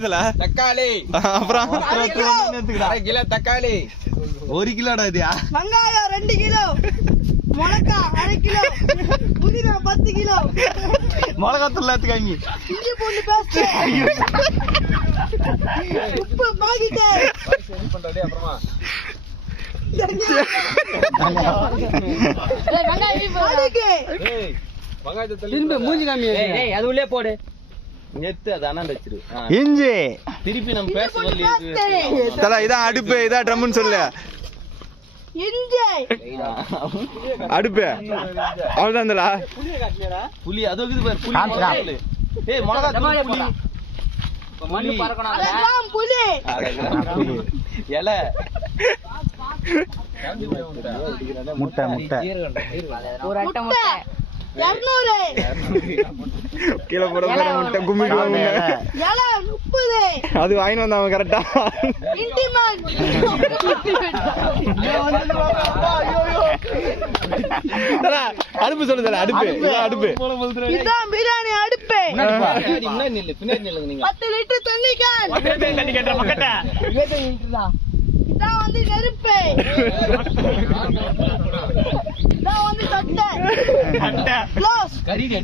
என்னதுல தக்காளி அப்புறம் 1 கிலோ தக்காளி 1 கிலோடா இது வெங்காயம் 2 கிலோ மிளகாய் 1/2 கிலோ புதினா 10 கிலோ மிளகாத்தூள் எடுத்துக்காங்க இஞ்சி பூண்டு பேஸ்ட் உப்பு பாக்கெட் பண்றதே அப்புறமா வெங்காயத்தை தள்ளி மூஞ்சி காமி அது உள்ளே போடு நெத்து அது அண்ணன் வச்சிரு இஞ்சி திருப்பி நம்ம பேச தல இதான் அடுப்பு இதான் ட்ரம்னு சொல்லு இஞ்சி அடுப்பு அவ்வளவுதான் தல புலி அது இருக்குது பாரு புலி ஏய் மிளகா புலி மண்ணு பறக்கணும் அதெல்லாம் புளி இலை முட்டை ஒரு அட்டை முட்டை 200 கீழே போட முட்டை கும்மிடுவாங்க இலை 30 அது வாங்கிட்டு வந்தாங்க கரெக்டா இன்டிமேட் அடுப்பு சொல்லு தல அடுப்பு அடுப்பு இதான் பிரியாணி அடுப்பு பின்னாடி நில்லுங்க நீங்க 10 லிட்டர் தண்ணி கேன் இதான் வந்து நெருப்பு இதான் வந்து தட்டை க்ளோஸ் கறி